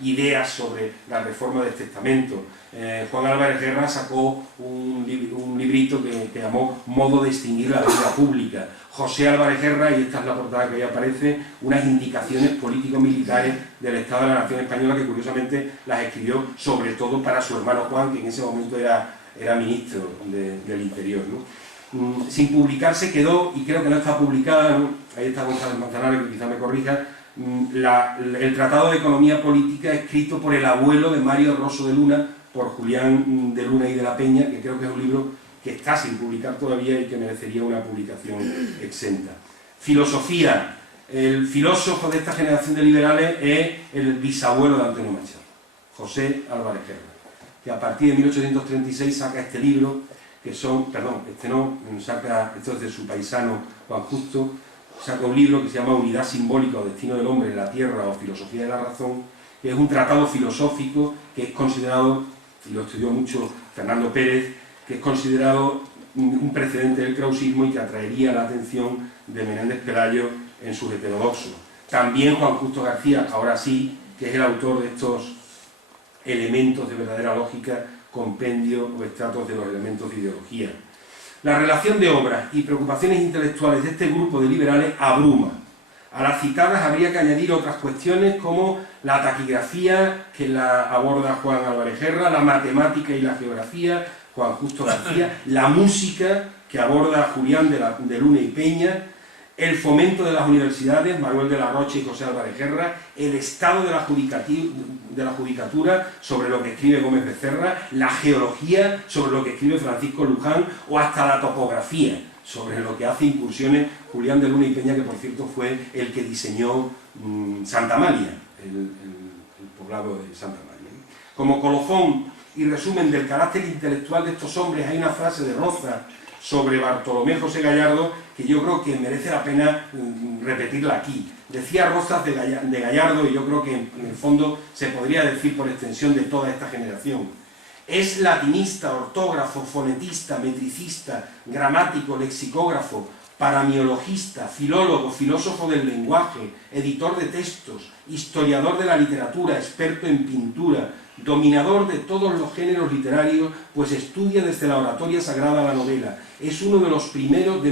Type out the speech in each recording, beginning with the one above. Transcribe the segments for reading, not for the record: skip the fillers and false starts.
ideas sobre la reforma del testamento. Juan Álvarez Guerra sacó un librito que llamó Modo de extinguir la deuda pública. José Álvarez Guerra, y esta es la portada que ahí aparece, unas indicaciones político-militares del Estado de la Nación Española, que curiosamente las escribió sobre todo para su hermano Juan, que en ese momento era ministro del Interior, ¿no? Sin publicarse quedó, y creo que no está publicada, ¿no? Ahí está González Manzanares, que quizá me corrija, el Tratado de Economía Política escrito por el abuelo de Mario Rosso de Luna, por Julián de Luna y de la Peña, que creo que es un libro que está sin publicar todavía y que merecería una publicación exenta. Filosofía. El filósofo de esta generación de liberales es el bisabuelo de Antonio Machado, José Álvarez Guerra, que a partir de 1836 saca este libro, que son, perdón, esto es de su paisano Juan Justo, saca un libro que se llama Unidad Simbólica o Destino del Hombre en la Tierra o Filosofía de la Razón, que es un tratado filosófico que es considerado, y lo estudió mucho Fernando Pérez, que es considerado un precedente del krausismo y que atraería la atención de Menéndez Pelayo en sus heterodoxos. También Juan Justo García, ahora sí, que es el autor de estos elementos de verdadera lógica, compendio o extratos de los elementos de ideología. La relación de obras y preocupaciones intelectuales de este grupo de liberales abruma. A las citadas habría que añadir otras cuestiones como la taquigrafía, que la aborda Juan Álvarez Guerra, la matemática y la geografía, Juan Justo García, la música, que aborda Julián de Luna y Peña, el fomento de las universidades, Manuel de la Rocha y José Álvarez Guerra, el estado de la judicatura, sobre lo que escribe Gómez Becerra, la geología, sobre lo que escribe Francisco Luján, o hasta la topografía, sobre lo que hace incursiones Julián de Luna y Peña, que por cierto fue el que diseñó Santa Amalia, el poblado de Santa Amalia. Como colofón y resumen del carácter intelectual de estos hombres, hay una frase de Roza sobre Bartolomé José Gallardo que yo creo que merece la pena repetirla aquí. Decía Rozas de Gallardo, y yo creo que en el fondo se podría decir por extensión de toda esta generación: es latinista, ortógrafo, fonetista, metricista, gramático, lexicógrafo, paramiologista, filólogo, filósofo del lenguaje, editor de textos, historiador de la literatura, experto en pintura, dominador de todos los géneros literarios, pues estudia desde la oratoria sagrada a la novela. Es uno de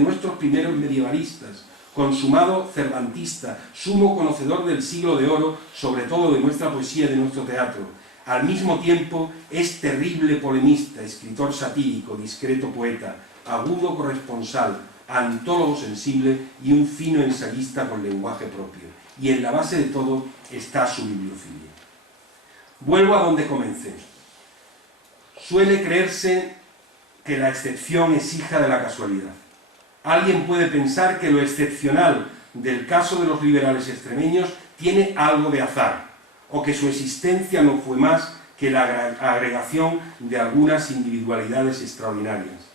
nuestros primeros medievalistas, consumado cervantista, sumo conocedor del siglo de oro, sobre todo de nuestra poesía y de nuestro teatro. Al mismo tiempo es terrible polemista, escritor satírico, discreto poeta, agudo corresponsal, antólogo sensible y un fino ensayista con lenguaje propio. Y en la base de todo está su bibliofilia. Vuelvo a donde comencé. Suele creerse que la excepción es hija de la casualidad. Alguien puede pensar que lo excepcional del caso de los liberales extremeños tiene algo de azar, o que su existencia no fue más que la agregación de algunas individualidades extraordinarias.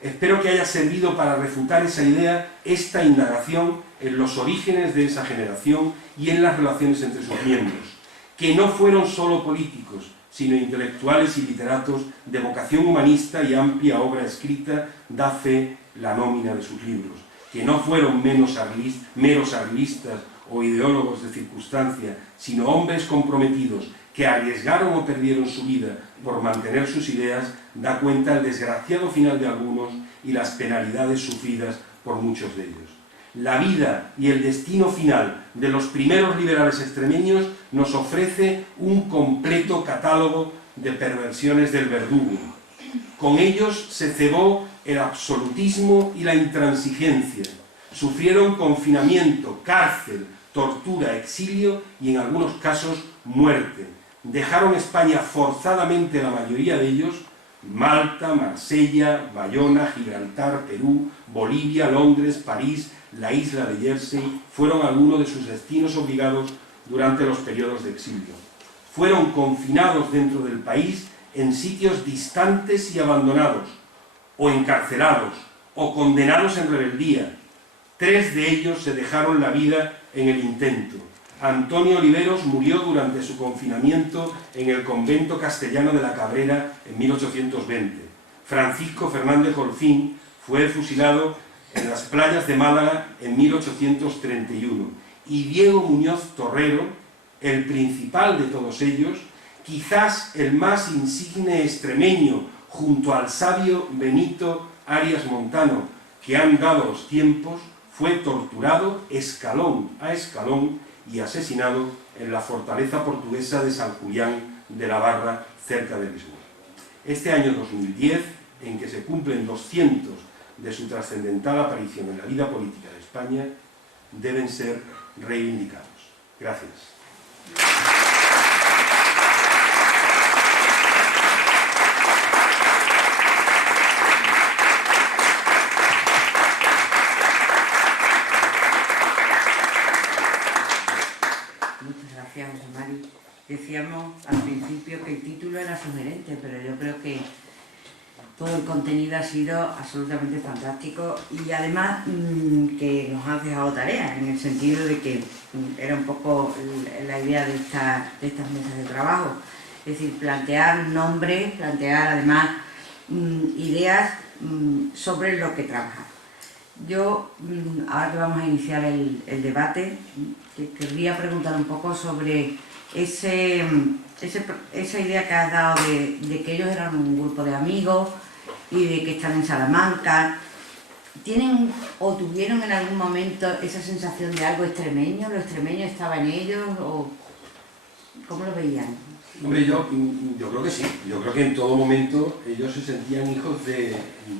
Espero que haya servido para refutar esa idea esta indagación en los orígenes de esa generación y en las relaciones entre sus miembros, que no fueron solo políticos, sino intelectuales y literatos de vocación humanista y amplia obra escrita, da fe la nómina de sus libros, que no fueron meros arribistas o ideólogos de circunstancia, sino hombres comprometidos que arriesgaron o perdieron su vida por mantener sus ideas, da cuenta el desgraciado final de algunos y las penalidades sufridas por muchos de ellos. La vida y el destino final de los primeros liberales extremeños nos ofrece un completo catálogo de perversiones del verdugo. Con ellos se cebó el absolutismo y la intransigencia. Sufrieron confinamiento, cárcel, tortura, exilio y en algunos casos muerte. Dejaron España forzadamente la mayoría de ellos, Malta, Marsella, Bayona, Gibraltar, Perú, Bolivia, Londres, París, la isla de Jersey, fueron algunos de sus destinos obligados durante los periodos de exilio. Fueron confinados dentro del país en sitios distantes y abandonados, o encarcelados, o condenados en rebeldía. 3 de ellos se dejaron la vida en el intento. Antonio Oliveros murió durante su confinamiento en el convento castellano de la Cabrera en 1820. Francisco Fernández Golfín fue fusilado en las playas de Málaga en 1831. Y Diego Muñoz Torrero, el principal de todos ellos, quizás el más insigne extremeño junto al sabio Benito Arias Montano, que han dado los tiempos, fue torturado escalón a escalón y asesinado en la fortaleza portuguesa de San Julián de la Barra, cerca de Lisboa. Este año 2010, en que se cumplen 200 de su trascendental aparición en la vida política de España, deben ser reivindicados. Gracias. Muchas gracias, José Mari. Decíamos al principio que el título era sugerente, pero yo creo que todo el contenido ha sido absolutamente fantástico y además que nos ha dejado tarea, en el sentido de que era un poco la idea de estas mesas de trabajo. Es decir, plantear nombres, plantear además ideas sobre lo que trabajar. Yo, ahora que vamos a iniciar el debate, querría preguntar un poco sobre esa idea que has dado de que ellos eran un grupo de amigos y de que están en Salamanca. ¿Tienen o tuvieron en algún momento esa sensación de algo extremeño? ¿Lo extremeño estaba en ellos? ¿O cómo lo veían? Hombre, yo creo que sí. Yo creo que en todo momento ellos se sentían hijos de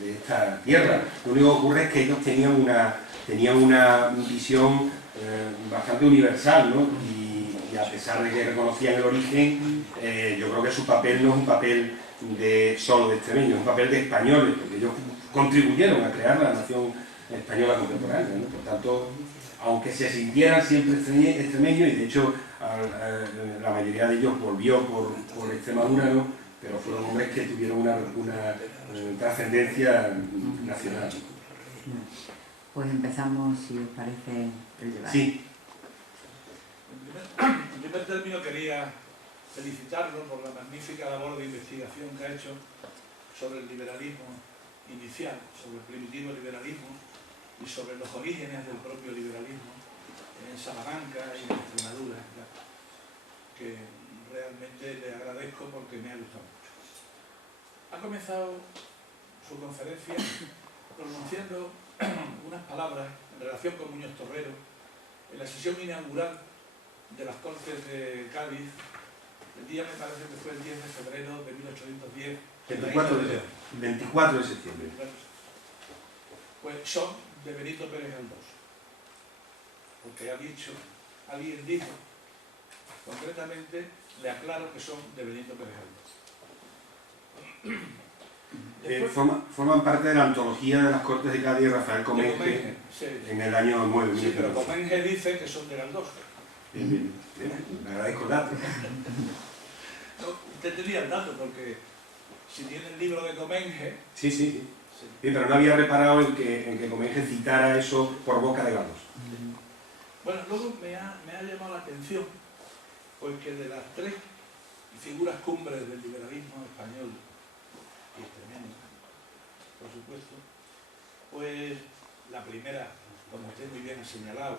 esta tierra. Lo único que ocurre es que ellos tenían una visión bastante universal, ¿no? Y a pesar de que reconocían el origen, yo creo que su papel no es un papel solo de extremeños, es un papel de españoles, porque ellos contribuyeron a crear la nación española contemporánea, ¿no? Por tanto, aunque se sintieran siempre extremeños, y de hecho la mayoría de ellos volvió por Extremadura, ¿no? Pero fueron hombres que tuvieron una trascendencia nacional. Pues empezamos, si os parece, el debate. Sí. En primer término quería felicitarlo por la magnífica labor de investigación que ha hecho sobre el liberalismo inicial, sobre el primitivo liberalismo y sobre los orígenes del propio liberalismo en Salamanca y en Extremadura, que realmente le agradezco porque me ha gustado mucho. Ha comenzado su conferencia pronunciando unas palabras en relación con Muñoz Torrero en la sesión inaugural de las Cortes de Cádiz. El día me parece que fue el 10 de febrero de 1810. 24 de septiembre. Pues son de Benito Pérez Galdós. Porque alguien dijo, concretamente, le aclaro que son de Benito Pérez Galdós. Forman parte de la antología de las Cortes de Cádiz de Rafael Comenge, sí, en el año 9. Sí, pero Comenge dice que son de Galdós. Bien, me agradezco el dato. No, usted tenía el dato, porque si tiene el libro de Comenge... Sí, pero no había reparado en que Comenge citara eso por boca de Galdós. Bueno, luego me ha llamado la atención, porque de las tres figuras cumbres del liberalismo español, y extremeño, por supuesto, pues la primera, como usted muy bien ha señalado,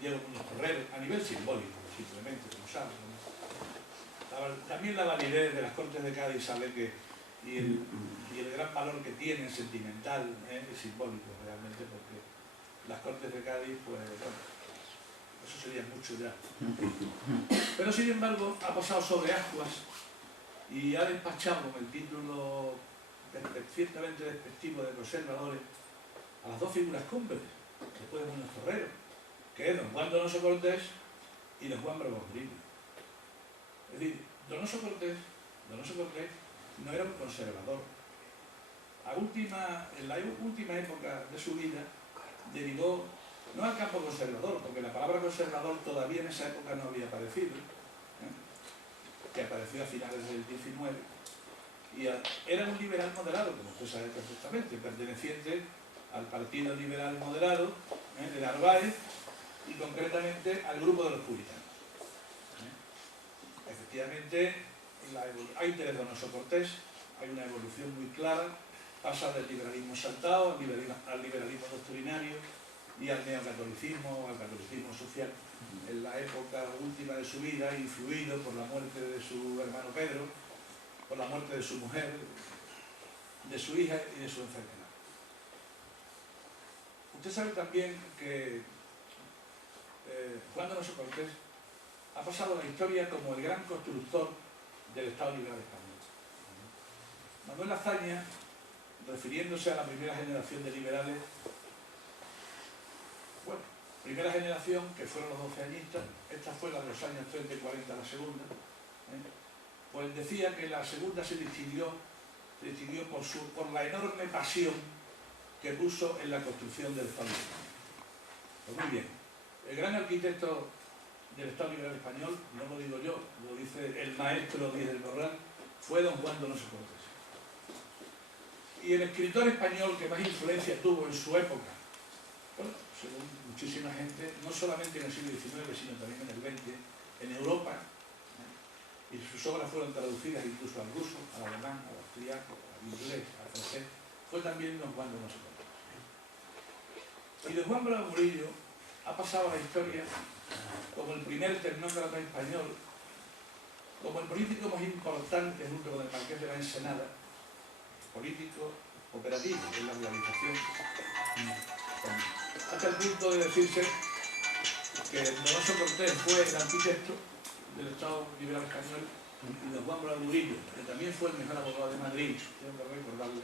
Diego Muñoz Torrero, a nivel simbólico, simplemente, como saben, ¿no? También la validez de las Cortes de Cádiz sabe que, y el gran valor que tienen sentimental, es simbólico realmente, porque las Cortes de Cádiz, pues bueno, eso sería mucho ya. Pero sin embargo, ha pasado sobre aguas y ha despachado con el título ciertamente despectivo de conservadores a las dos figuras cumbres, después de Muñoz Torrero, que es don Juan Donoso Cortés y don Juan Bravo-Molina. Es decir, Donoso Cortés no era un conservador. En la última época de su vida derivó no al campo conservador, porque la palabra conservador todavía en esa época no había aparecido, que apareció a finales del 19, y era un liberal moderado, como usted sabe perfectamente, perteneciente al Partido Liberal Moderado de Narváez y concretamente al grupo de los puritanos. Efectivamente, hay desde Donoso Cortés, hay una evolución muy clara, pasa del liberalismo saltado al liberalismo doctrinario y al neocatolicismo o al catolicismo social, en la época última de su vida, influido por la muerte de su hermano Pedro, por la muerte de su mujer, de su hija y de su enfermedad. Usted sabe también que Juan Donoso Cortés ha pasado a la historia como el gran constructor del Estado Liberal Español. Manuel Azaña, refiriéndose a la primera generación de liberales, bueno, primera generación que fueron los 12añistas, esta fue la de los años 30 y 40, la segunda, pues decía que la segunda se distinguió por la enorme pasión que puso en la construcción del Estado Liberal. Pues muy bien, el gran arquitecto del Estado Liberal Español, no lo digo yo, lo dice el maestro Díez del Corral, fue don Juan Donoso Cortés. Y el escritor español que más influencia tuvo en su época, bueno, según muchísima gente, no solamente en el siglo XIX, sino también en el XX, en Europa, y sus obras fueron traducidas incluso al ruso, al alemán, al austríaco, al inglés, al francés, fue también don Juan Donoso Cortés. Y don Juan Bravo Murillo ha pasado a la historia como el primer tecnócrata español, como el político más importante junto con el Marqués de la Ensenada, político operativo en la realización, hasta el punto de decirse que Donoso Cortés fue el arquitecto del Estado Liberal Español y don Juan Bravo Murillo, que también fue el mejor abogado de Madrid, tengo que recordarle,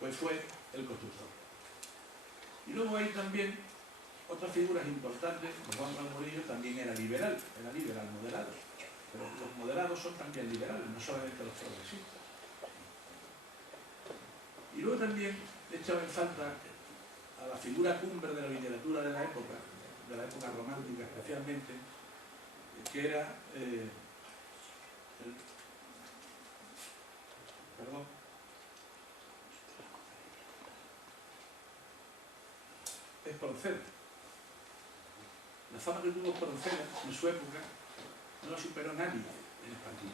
pues fue el constructor. Y luego hay también otras figuras importantes. Don Juan Bravo Murillo también era liberal moderado, pero los moderados son también liberales, no solamente los progresistas. Y luego también he echado en falta a la figura cumbre de la literatura de la época romántica especialmente, que era Espronceda. La fama que tuvo Espronceda en su época no la superó nadie en España,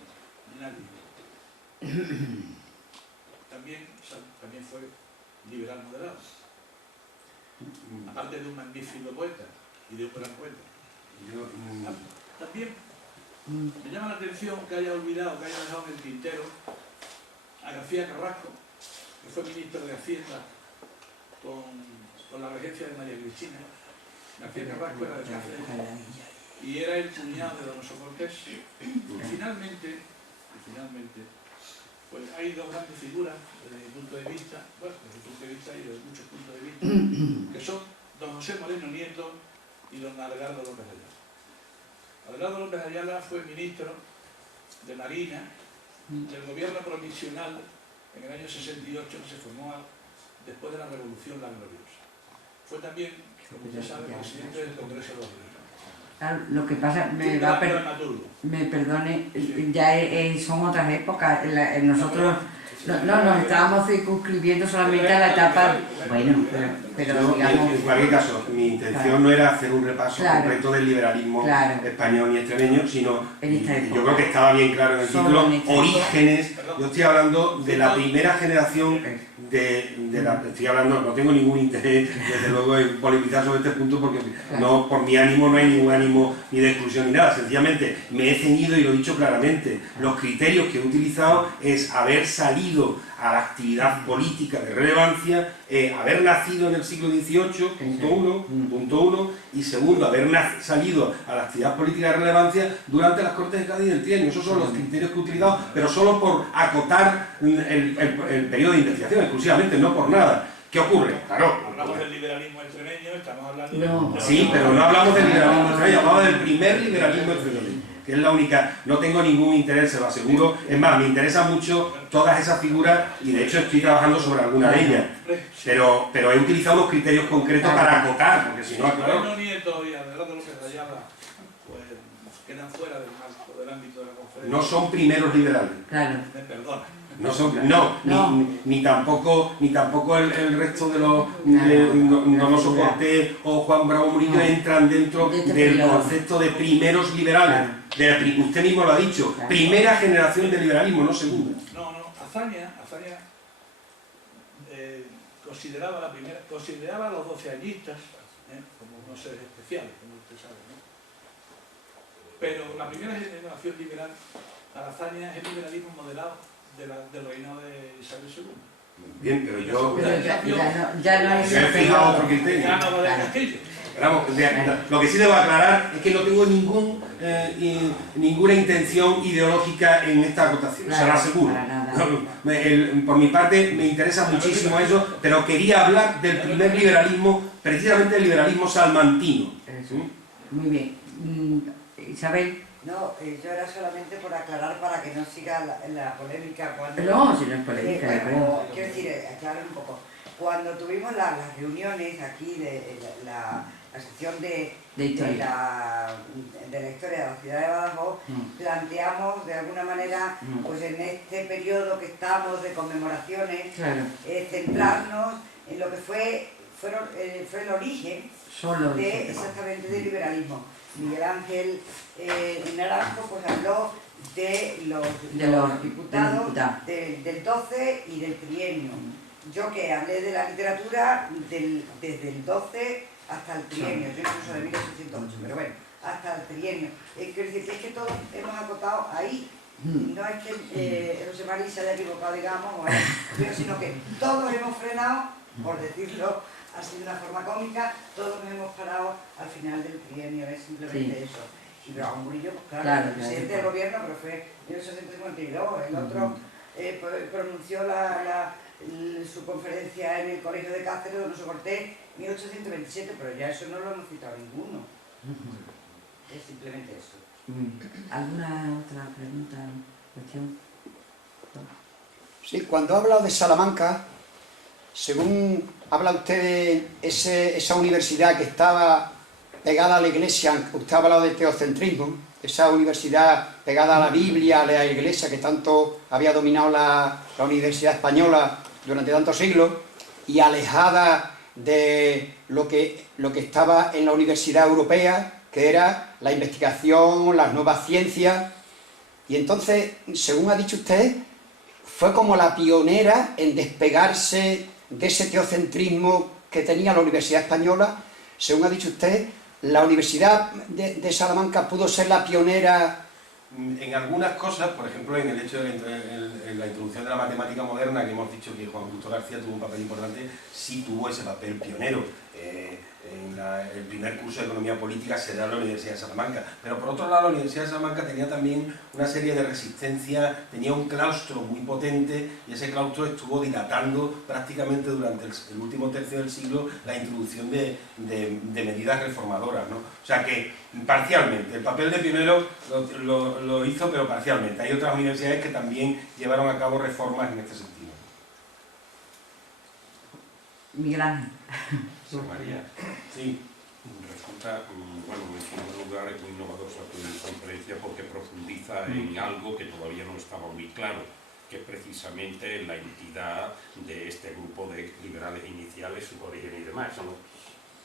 nadie. También fue liberal moderado, aparte de un magnífico poeta y de un gran poeta. También me llama la atención que haya olvidado, que haya dejado en el tintero a García Carrasco, que fue ministro de Hacienda con la regencia de María Cristina. García Carrasco era de Cáceres y era el cuñado de Donoso Cortés. Y finalmente, pues hay dos grandes figuras desde mi punto de vista, bueno, desde mi punto de vista y desde muchos puntos de vista, que son don José Moreno Nieto y don Abelardo López Ayala. Abelardo López Ayala fue ministro de Marina del gobierno provisional en el año 68, que se formó después de la Revolución La Gloriosa. Fue también, como usted sabe, presidente del Congreso de los Diputados. Claro, lo que pasa, me perdone, ya son otras épocas. Nosotros nos estábamos circunscribiendo solamente a la etapa. Bueno, pero digamos. En cualquier caso, mi intención no era hacer un repaso completo del liberalismo español ni extremeño, sino yo creo que estaba bien claro en el título, orígenes. Yo estoy hablando de la primera generación. Estoy hablando, no tengo ningún interés desde luego en polemizar sobre este punto porque no, por mi ánimo no hay ningún ánimo ni de exclusión ni nada, sencillamente me he ceñido y lo he dicho claramente, los criterios que he utilizado es haber salido a la actividad política de relevancia, haber nacido en el siglo XVIII, punto uno, y segundo, haber salido a la actividad política de relevancia durante las Cortes de Cádiz del Trienio. Esos son los criterios que he utilizado, pero solo por acotar el periodo de investigación, exclusivamente, no por nada. ¿Qué ocurre? Claro. Hablamos del liberalismo extremeño, estamos hablando de... Sí, pero no hablamos del liberalismo extremeño, hablamos del primer liberalismo extremeño, que es la única, no tengo ningún interés, se lo aseguro. Es más, me interesan mucho todas esas figuras y de hecho estoy trabajando sobre alguna de ellas, pero he utilizado los criterios concretos para acotar, porque si no, claro... Moreno Nieto y Abelardo López Ayala pues quedan fuera del marco, del ámbito de la conferencia. No son primeros liberales. Claro. Me perdona. No son, ni tampoco el resto de los Donoso Cortés o Juan Bravo Murillo entran dentro del concepto de primeros liberales. Usted mismo lo ha dicho, primera generación de liberalismo, no segunda. No, Azaña consideraba a los 12añistas como unos seres especiales, como usted sabe, ¿no? pero la primera generación liberal malasaña es el liberalismo moderado del reinado de Isabel II. Bien, pero yo... Pero ya no es... Yo he fijado otro criterio. Ya no va de Castillo. Vamos, lo que sí debo aclarar es que no tengo ninguna intención ideológica en esta acotación, Claro, se lo aseguro. para nada. Por mi parte me interesa muchísimo eso, pero quería hablar del primer liberalismo, precisamente el liberalismo salmantino. Eso. Muy bien. Isabel. No, yo era solamente por aclarar para que no siga la polémica cuando... No, si no es polémica, quiero decir, aclarar un poco. Cuando tuvimos las reuniones aquí de la sección de la historia de la ciudad de Badajoz, planteamos de alguna manera, pues en este periodo que estamos de conmemoraciones, Claro. Centrarnos en lo que fue el origen exactamente del liberalismo. Miguel Ángel Naranjo pues habló de los diputados del 12 y del trienio. Yo que hablé de la literatura desde el 12 hasta el trienio, yo incluso de 1808, pero bueno, hasta el trienio. Quiero decir que es que todos hemos acotado ahí. No es que José María se haya equivocado, digamos, sino que todos hemos frenado, por decirlo así de una forma cómica, todos nos hemos parado al final del trienio, es simplemente eso. Y Brown Murillo, pues claro, el presidente del gobierno, pero fue en 1852, el otro pronunció su conferencia en el Colegio de Cáceres, Donoso Cortés, 1827, pero ya eso no lo hemos citado ninguno. Es simplemente eso. ¿Alguna otra pregunta, cuestión? Sí, cuando ha hablado de Salamanca, según habla usted de esa universidad que estaba pegada a la iglesia, usted ha hablado de teocentrismo, esa universidad pegada a la Biblia, a la iglesia que tanto había dominado la universidad española durante tantos siglos, y alejada de lo que estaba en la universidad europea, que era la investigación, las nuevas ciencias. Y entonces, según ha dicho usted, fue como la pionera en despegarse de ese teocentrismo que tenía la Universidad Española. Según ha dicho usted, la Universidad de Salamanca pudo ser la pionera. En algunas cosas, por ejemplo, en el hecho de la introducción de la matemática moderna, que hemos dicho que Juan Augusto García tuvo un papel importante, sí tuvo ese papel pionero. El primer curso de Economía Política se da en la Universidad de Salamanca, pero por otro lado la Universidad de Salamanca tenía también una serie de resistencia, tenía un claustro muy potente, y ese claustro estuvo dilatando prácticamente durante el último tercio del siglo la introducción de medidas reformadoras, ¿no? O sea que parcialmente, el papel de pionero lo hizo, pero parcialmente. Hay otras universidades que también llevaron a cabo reformas en este sentido. Miguel Ángel. Sí, María. Sí. Resulta, bueno, en primer lugar, muy innovadora tu conferencia porque profundiza en algo que todavía no estaba muy claro, que es precisamente la entidad de este grupo de liberales iniciales, su origen y demás. Eso no,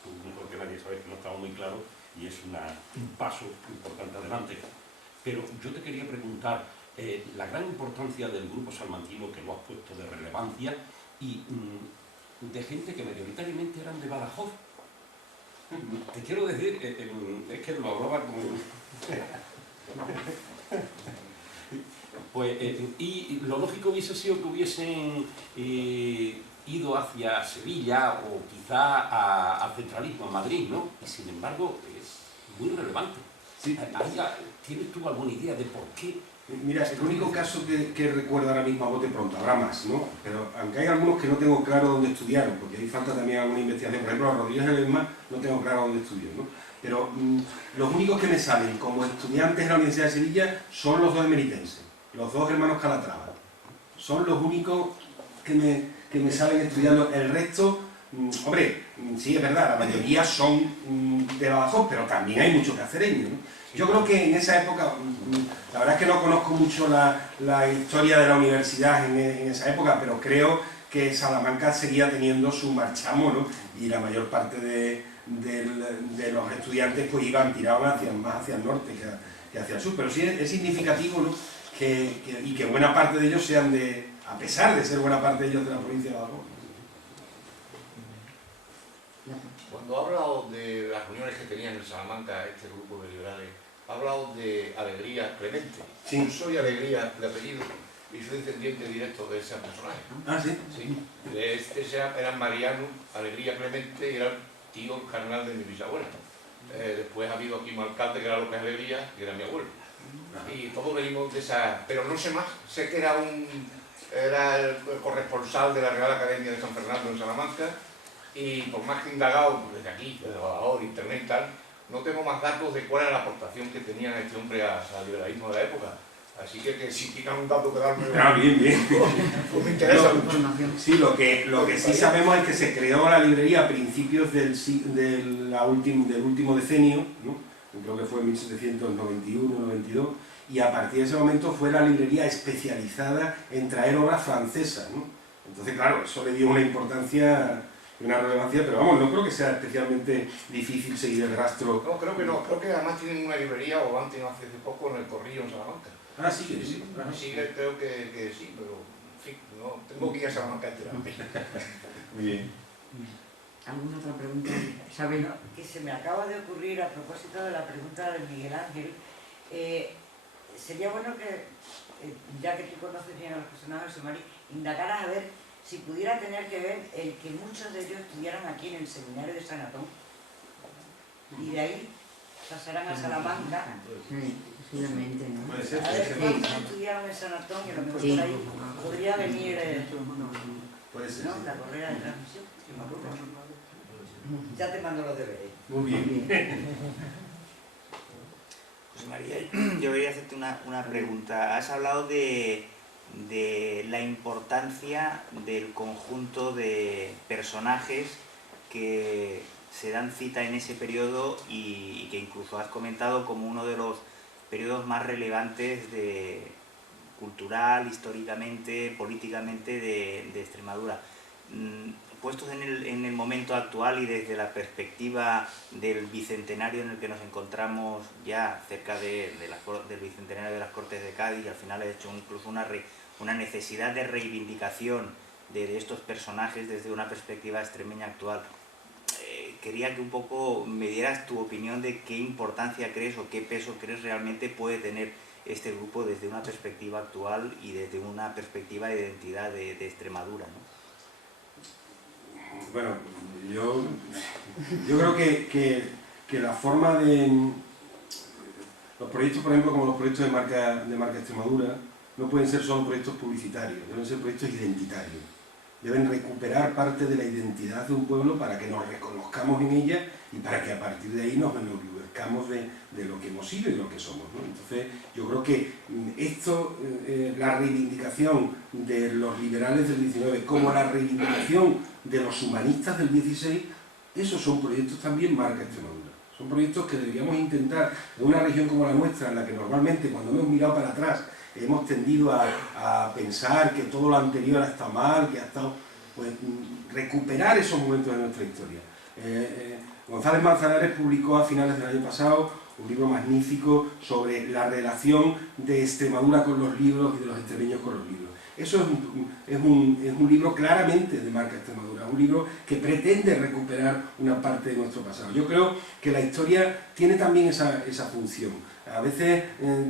tú mejor que nadie sabes que no estaba muy claro y es un paso importante adelante. Pero yo te quería preguntar, la gran importancia del grupo salmantino que lo has puesto de relevancia y de gente que mayoritariamente eran de Badajoz. Te quiero decir, es que lo hablaba con... Pues, y lo lógico hubiese sido que hubiesen ido hacia Sevilla o quizá al centralismo, a Madrid, ¿no? Y sin embargo, es muy relevante. Sí. ¿Tienes tú alguna idea de por qué? Mira, el único caso que recuerdo ahora mismo a bote pronto, habrá más, ¿no? Pero aunque hay algunos que no tengo claro dónde estudiaron, porque ahí falta también alguna investigación. Por ejemplo, a Rodríguez Ledesma no tengo claro dónde estudió, ¿no? Pero los únicos que me salen como estudiantes en la Universidad de Sevilla son los dos emeritenses, los dos hermanos Calatrava. Son los únicos que me salen estudiando. El resto, hombre, sí es verdad, la mayoría son de Badajoz, pero también hay muchos cacereños, ¿no? Yo creo que en esa época, la verdad es que no conozco mucho la historia de la universidad en esa época, pero creo que Salamanca seguía teniendo su marchamo, ¿no? Y la mayor parte de los estudiantes pues iban tirados más hacia el norte que hacia el sur. Pero sí es significativo, ¿no? Y que buena parte de ellos sean a pesar de ser buena parte de ellos de la provincia de Badajoz. Cuando ha hablado de las reuniones que tenían en Salamanca este grupo de liberales ha hablado de Alegría Clemente. Sí. Yo soy Alegría de apellido y soy descendiente directo de ese personaje. Ah, sí. Sí. Era Mariano Alegría Clemente y era el tío carnal de mi bisabuela. Después ha habido aquí un alcalde que era López Alegría, que era mi abuelo. Y todos venimos de esa... Pero no sé más, sé que era el corresponsal de la Real Academia de San Fernando en Salamanca, y por más que he indagado desde aquí, desde Badajoz, internet y tal, no tengo más datos de cuál era la aportación que tenía este hombre al liberalismo de la época. Así que si tienen un dato que darme... Ah, bien, bien. Pues me interesa mucho. Sí, lo que sí sabemos es que se creó la librería a principios del último decenio, ¿no? Creo que fue en 1791-92, y a partir de ese momento fue la librería especializada en traer obras francesas, ¿no? Entonces, claro, eso le dio una importancia y una relevancia, pero vamos, no creo que sea especialmente difícil seguir el rastro. No, creo que no. Creo que además tienen una librería, o han tenido hace poco, en el Corrillo, en Salamanca. Ah, sí, que sí. Sí, creo que sí, pero en fin, no, tengo que ir a Salamanca entera. Muy bien. ¿Alguna otra pregunta? Isabel. Que se me acaba de ocurrir a propósito de la pregunta de Miguel Ángel. Sería bueno que, ya que tú conoces bien a los personajes de Sumari, indagaras a ver si pudiera tener que ver el que muchos de ellos estudiaran aquí en el seminario de San Antón y de ahí pasaran a Salamanca. Sí, posiblemente, ¿no? Puede ser, A puede ver ser. cuántos estudiaron en San Antón y a lo mejor Sí. por ahí podría venir Puede ser, ¿no? sí. la correa de transmisión. Si me acuerdo. Ya te mando los deberes. Muy bien. José María, yo quería hacerte una pregunta. Has hablado de la importancia del conjunto de personajes que se dan cita en ese periodo y que incluso has comentado como uno de los periodos más relevantes cultural, históricamente, políticamente de Extremadura. Puestos en el momento actual y desde la perspectiva del bicentenario en el que nos encontramos ya cerca del bicentenario de las Cortes de Cádiz, y al final he hecho incluso una necesidad de reivindicación de estos personajes desde una perspectiva extremeña actual. Quería que un poco me dieras tu opinión de qué importancia crees o qué peso crees realmente puede tener este grupo desde una perspectiva actual y desde una perspectiva de identidad de Extremadura, ¿no? Bueno, yo creo que la forma de... Los proyectos, por ejemplo, como los proyectos de marca Extremadura, no pueden ser solo proyectos publicitarios, deben ser proyectos identitarios. Deben recuperar parte de la identidad de un pueblo para que nos reconozcamos en ella y para que a partir de ahí nos enorgullezcamos de lo que hemos sido y de lo que somos, ¿no? Entonces, yo creo que la reivindicación de los liberales del 19 como la reivindicación de los humanistas del 16, esos son proyectos también marca Extremadura. Son proyectos que deberíamos intentar en una región como la nuestra, en la que normalmente cuando hemos mirado para atrás hemos tendido a pensar que todo lo anterior ha estado mal, que ha estado... Pues recuperar esos momentos de nuestra historia. González Manzanares publicó a finales del año pasado un libro magnífico sobre la relación de Extremadura con los libros y de los extremeños con los libros. Eso es un libro claramente de marca Extremadura, un libro que pretende recuperar una parte de nuestro pasado. Yo creo que la historia tiene también esa función. A veces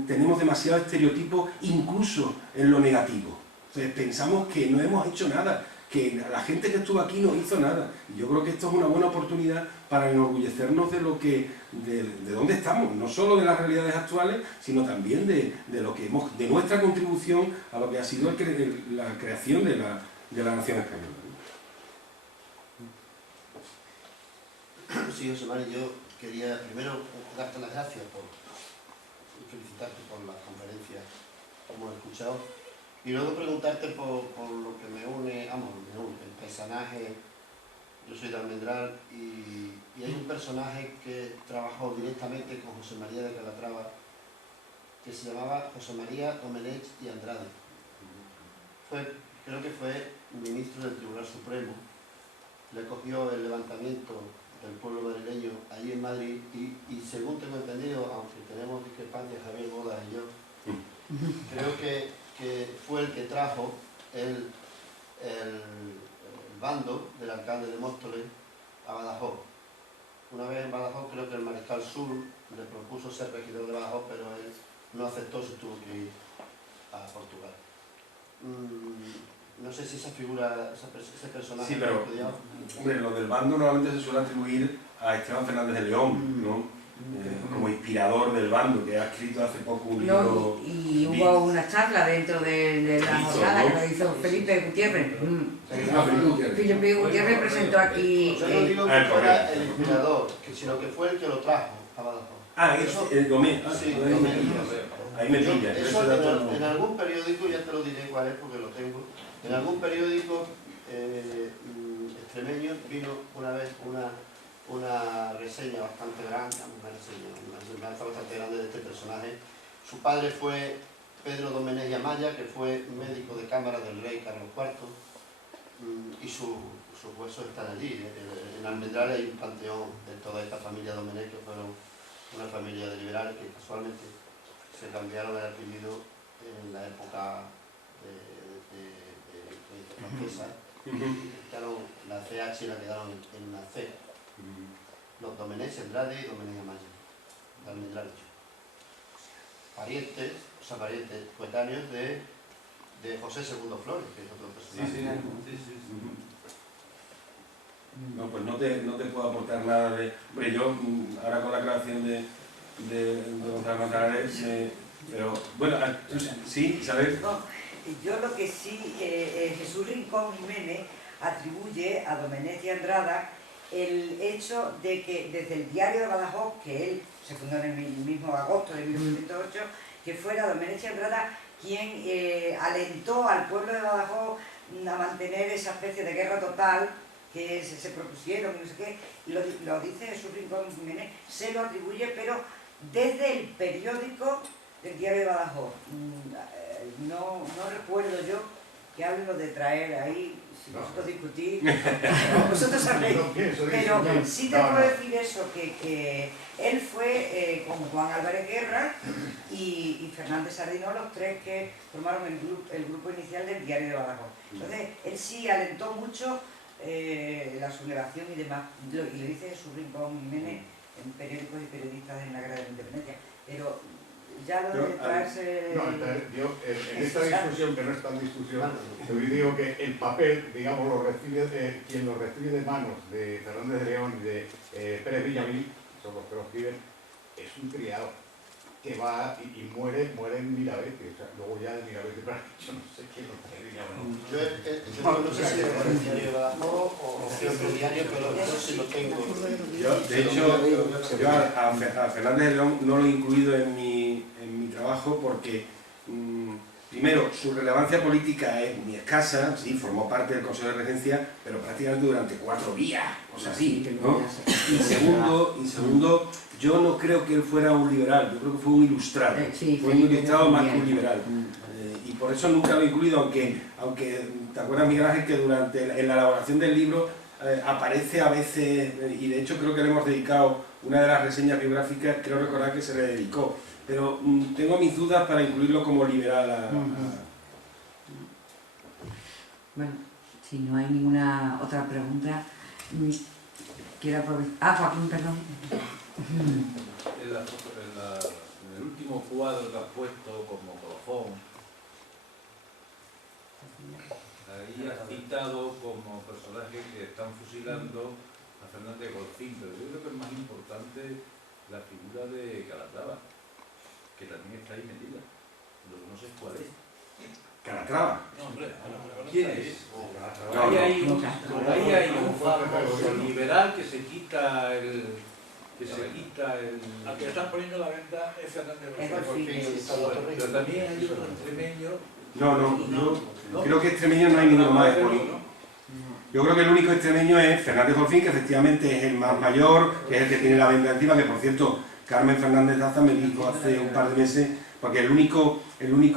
tenemos demasiado estereotipo incluso en lo negativo. Entonces pensamos que no hemos hecho nada, que la gente que estuvo aquí no hizo nada. Y yo creo que esto es una buena oportunidad para enorgullecernos de dónde estamos, no solo de las realidades actuales, sino también de nuestra contribución a lo que ha sido la creación de la nación española. Sí, José María, yo quería primero darte las gracias y felicitarte por la conferencia que hemos escuchado, y luego preguntarte por lo que me une, el paisanaje. Yo soy de Almendral y hay un personaje que trabajó directamente con José María de Calatrava que se llamaba José María Domenech y Andrade. Creo que fue ministro del Tribunal Supremo, le cogió el levantamiento del pueblo madrileño allí en Madrid y según tengo entendido, aunque tenemos discrepancias Javier Bodas y yo, creo que fue el que trajo el bando del alcalde de Móstoles a Badajoz. Una vez en Badajoz creo que el mariscal Soult le propuso ser regidor de Badajoz, pero él no aceptó, se tuvo que ir a Portugal. No sé si esa figura, ese personaje... Sí, pero hombre, lo del bando normalmente se suele atribuir a Esteban Fernández de León, ¿no? Como inspirador del bando, que ha escrito hace poco un libro... Y hubo una charla dentro de la jornada, ¿no? Que lo hizo Felipe Gutiérrez. Felipe Gutiérrez presentó aquí... Yo no digo que fuera el inspirador, sino que fue el que lo trajo a Badajoz. Eso, el Gómez. Sí, Gómez. Ahí me pilla. Eso en algún periódico, ya te lo diré cuál es porque lo tengo, en algún periódico extremeño vino una vez una reseña bastante grande, una semblanza bastante grande de este personaje. Su padre fue Pedro Domenech Amaya, que fue médico de cámara del rey Carlos IV, y sus huesos están allí. En Almendral hay un panteón de toda esta familia Domenech, que fueron una familia de liberales que casualmente se cambiaron el apellido en la época de francesa. La CH la quedaron en una C. Los Domenech, Andrade y Domenech Amaya, de Almendral. Parientes, coetáneos de José II Flores, que es otro personaje. No, pues no te puedo aportar nada de... Hombre, yo ahora con la creación de Gonzalo Manzanares, pero bueno, sí, ¿sabes? No, yo lo que sí, Jesús Rincón Jiménez atribuye a Domenech y Andrada el hecho de que desde el diario de Badajoz, que él se fundó en el mismo agosto de 1808, que fuera Domenech y Andrada quien alentó al pueblo de Badajoz a mantener esa especie de guerra total que se propusieron y no sé qué, y lo dice Jesús Rincón Jiménez, se lo atribuye, pero desde el periódico del diario de Badajoz. No recuerdo yo que hablen lo de traer ahí, si vosotros discutís, vosotros sabréis, pero sí te puedo decir eso, que él fue con Juan Álvarez Guerra y Fernández Sardinó, los tres que formaron el grupo inicial del diario de Badajoz. Entonces, él sí alentó mucho la sublevación y demás, y le dice Jesús Rincón Jiménez en periódicos y periodistas en la guerra de la independencia, pero ya lo de traerse... En esta discusión, que no es tan discusión, yo digo que el papel, digamos, quien lo recibe de manos de Fernández de León y de Pérez Villamil, son los que lo escriben, es un criado que va y muere en Mirabete, o sea, luego ya de Mirabete, pero yo no sé quién lo escribe. Yo no sé si es el diario de Badajoz o otro diario, pero yo sí lo tengo. De hecho, yo a Fernández de León no lo he incluido en mi trabajo porque, primero, su relevancia política es muy escasa, sí, formó parte del Consejo de Regencia, pero prácticamente durante 4 días, o sea, sí, ¿no? Y segundo, yo no creo que él fuera un liberal, yo creo que fue un ilustrado, fue un ilustrado más que un liberal. Y por eso nunca lo he incluido, aunque ¿te acuerdas, Miguel Ángel, que en la elaboración del libro aparece a veces, y de hecho creo que le hemos dedicado una de las reseñas biográficas, creo recordar que se le dedicó, pero tengo mis dudas para incluirlo como liberal Bueno, si no hay ninguna otra pregunta, quiero aprovechar... Joaquín, perdón. En el último cuadro que has puesto como colofón, ahí has citado como personaje que están fusilando a Fernández Golfín, pero yo creo que es más importante la figura de Calatrava, que también está ahí metida. Lo que no sé cuál es. ¿Calatrava? No, hombre, ¿quién es? Ahí hay un famoso liberal que se quita el... Al que están poniendo la venta es Fernández Golfín. Pero también hay otro extremeño. No, creo que extremeño no hay ninguno más de político. Yo creo que el único extremeño es Fernández Golfín, que efectivamente es el más mayor, que es el que tiene la venda encima, que por cierto, Carmen Fernández Daza me dijo hace un par de meses, porque el único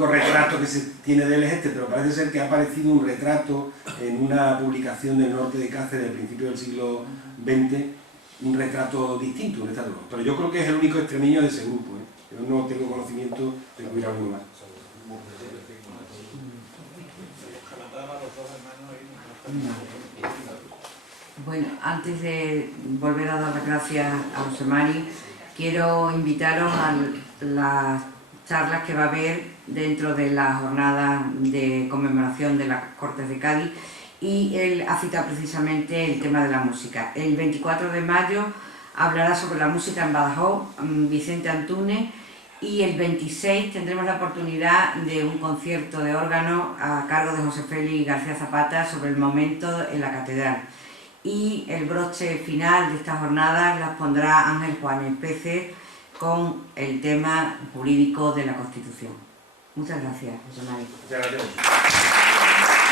retrato que se tiene de él es este, pero parece ser que ha aparecido un retrato en una publicación del norte de Cáceres del principio del siglo XX, un retrato distinto, pero yo creo que es el único extremeño de ese grupo, ¿eh? Yo no tengo conocimiento de que hubiera alguno más. Bueno, antes de volver a dar las gracias a José Mari, quiero invitaros a las charlas que va a haber dentro de la jornada de conmemoración de las Cortes de Cádiz, y él ha citado precisamente el tema de la música. El 24 de mayo hablará sobre la música en Badajoz Vicente Antúnez, y el 26 tendremos la oportunidad de un concierto de órgano a cargo de José Félix García Zapata sobre el momento en la catedral. Y el broche final de esta jornada las pondrá Ángel Juan Peces con el tema jurídico de la Constitución. Muchas gracias, José María. Muchas gracias.